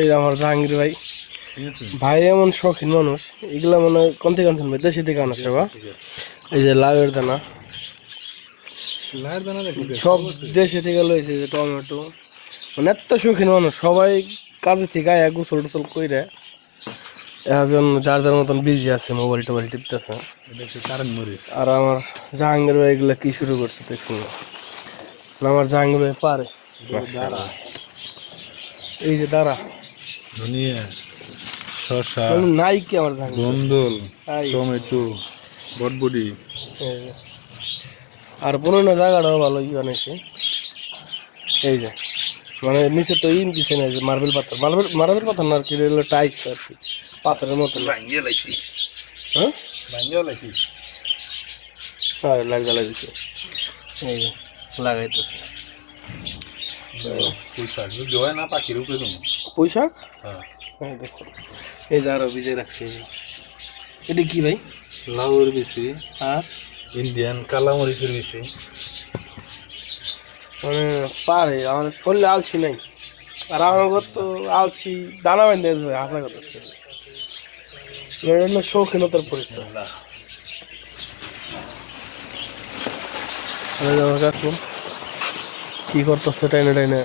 এই আমার জাহাঙ্গীর ভাই, ভাই এমন শৌখিন মানুষ, এগুলা মানে কোন থেকে আনছেন ভাই? দেশি থেকে আনছে বা? এই যে লাউয়ের দানা, সব দেশে থেকে লইছে। যে টমেটো, মানে এত শৌখিন মানুষ, সবাই কাজে থেকে আয়া গোসল টোসল কইরে এখন যার যার মতন বিজি আছে, মোবাইল টোবাইল টিপতেছে। আর আমার জাহাঙ্গীর ভাই এগুলা কি শুরু করছে দেখছেন না? আমার জাহাঙ্গীর ভাই পারে। এই যে দাঁড়া ধনিয়া, শসা, নাই কি আমার জাহাঙ্গীর গন্ধল, ভাই? টমেটো, বটবটি। এই যে। আর পুরোনো জায়গাটাও ভালো বানাইছে। এই যে মানে নিচে তো ইন দিছে না, যে মার্বেল পাথর, মার্বেল পাথর না আর কি, এগুলো টাইলস আর কি, পাথরের মতো। হ্যাঁ হ্যাঁ লাগা লাগিয়েছে। এই যে লাগাইতেছে পুঁই শাক। হ্যাঁ দেখুন, এই যে আরো ভিজে রাখছে। এটা কি ভাই? লাউয়ের বেশি আর ইন্ডিয়ান কালামরিচের বেশি। মানে পারে, আমার শরীরে আলছি নাই। আর আমার তো আলছি দানা বেঁধে হাসা কথা, এটা শৌখিনতার পরিচয়। কাকু কি করতেছে টাইনে টাইনে?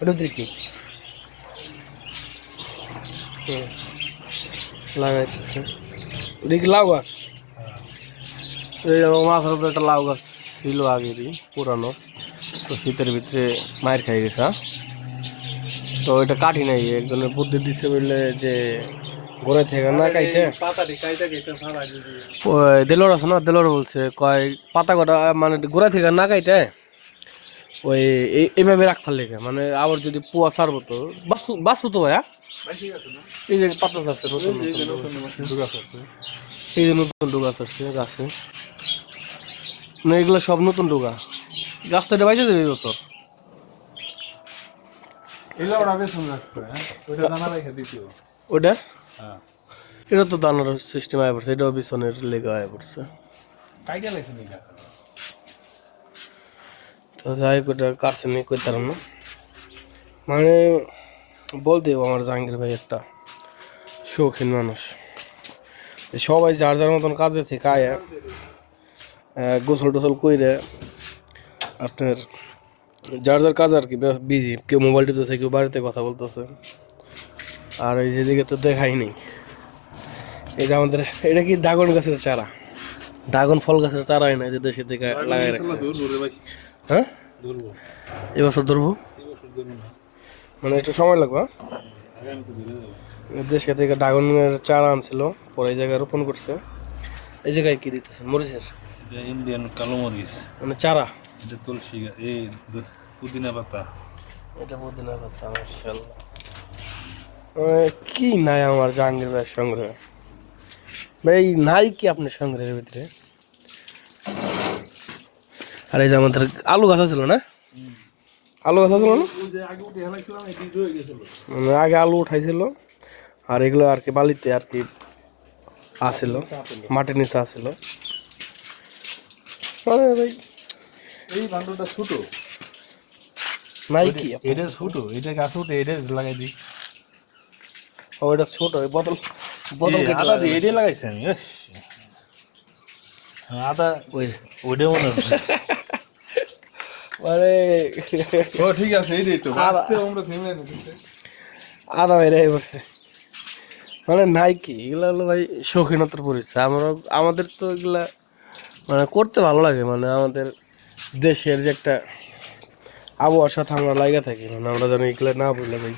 ওটা কি লাগাইতেছে? ওটা কি লাউ গাছ? এই মাছের উপরে একটা লাউ গাছ ছিল আগেরই, পুরানো, তো শীতের ভিতরে মায়ের খাই গেছে। তো এটা কাটি নাই, একজনের বুদ্ধি দিচ্ছে বললে যে গোড়া থেকে না কাইটে, ওই দেলোর আছে না, দেলোর বলছে কয় পাতা কটা মানে গোড়া থেকে না কাইটে ওই এইভাবে রাখার লেগে, মানে আবার যদি পোয়া ছাড়বো তো বাঁচবো তো ভাইয়া। এই যে পাতা আছে নতুন, এই যে নতুন ডুগা আছে গাছে, মানে এগুলো সব নতুন ডুগা। গাছটা এটা বাইচে দেবে বছর। ওটা এটা তো দানার সিস্টেম আয় পড়ছে, এটাও বিছনের লেগে আয় পড়ছে। তো যাই ওটা কাটছে নিয়ে করতে পারলাম না, মানে বলতে আমার জাহাঙ্গীর ভাই একটা শৌখিন মানুষ। সবাই যার যার মতন কাজে থেকে আয় গোসল টোসল কইরে আপনার যার যার কাজ আর কি বিজি, কেউ মোবাইল টিপতেছে, কেউ বাড়িতে কথা বলতেছে। আর এই যেদিকে তো দেখাই নেই, এটা আমাদের, এটা কি ড্রাগন গাছের চারা, ড্রাগন ফল গাছের চারা হয় না, যে দেশে থেকে লাগাই রাখছে। হ্যাঁ এবছর ধরবো, মানে একটু সময় লাগবে। দেশে থেকে ড্রাগনের চারা আনছিল, পরে এই জায়গায় রোপণ করছে। এই জায়গায় কি দিতেছে? মরিচের ইন্ডিয়ান কালো মরিচ, মানে চারা। এটা তুলসী, এই পুদিনা পাতা, এটা পুদিনা পাতা। মাশাআল্লাহ, কি নাই আমার জাহাঙ্গীর ভাইয়ের সংগ্রহ ভাই? নাই কি আপনার সংগ্রহের ভিতরে? আর এই যে আমাদের আলু গাছ ছিল না, আলু গাছ ছিল না, মানে আগে আলু উঠাইছিল, আর এগুলো আর কি বালিতে আর কি আছিল, মাটির নিচে আছিল। ভাই এই বান্ডলটা ছোট, নাই কি এটা ছোট, এটা গাছ উঠে এটা লাগাই দিই। ও এটা ছোট, বোতল বোতল আদা দিয়ে এটাই লাগাইছি আমি। আদা ওই ওইটা মনে হচ্ছে। মানে ও ঠিক আছে, এইটাই তো আদা বেড়ে পড়ছে। মানে নাই কি, এগুলা হলো ভাই শৌখিনতার পরিচয়। আমাদের তো এগুলা মানে করতে ভালো লাগে, মানে আমাদের দেশের যে একটা আবহাওয়ার সাথে আমরা লাগা থাকি, মানে আমরা যেন এগুলো না বললে ভাই।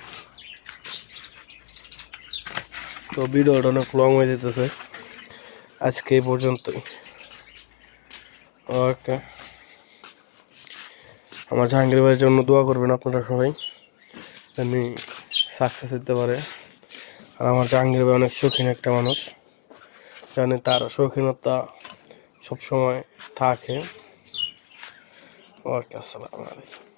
তো ভিডিওটা অনেক লং হয়ে যেতেছে, আজকে এই পর্যন্তই। ওকে, আমার জাহাঙ্গীর ভাইয়ের জন্য দোয়া করবেন আপনারা সবাই, আমি সাকসেস হতে পারে। আর আমার জাহাঙ্গীর ভাই অনেক শৌখিন একটা মানুষ, জানে তার শৌখিনতা সবসময় থাকে। ওকে, আসসালামু আলাইকুম।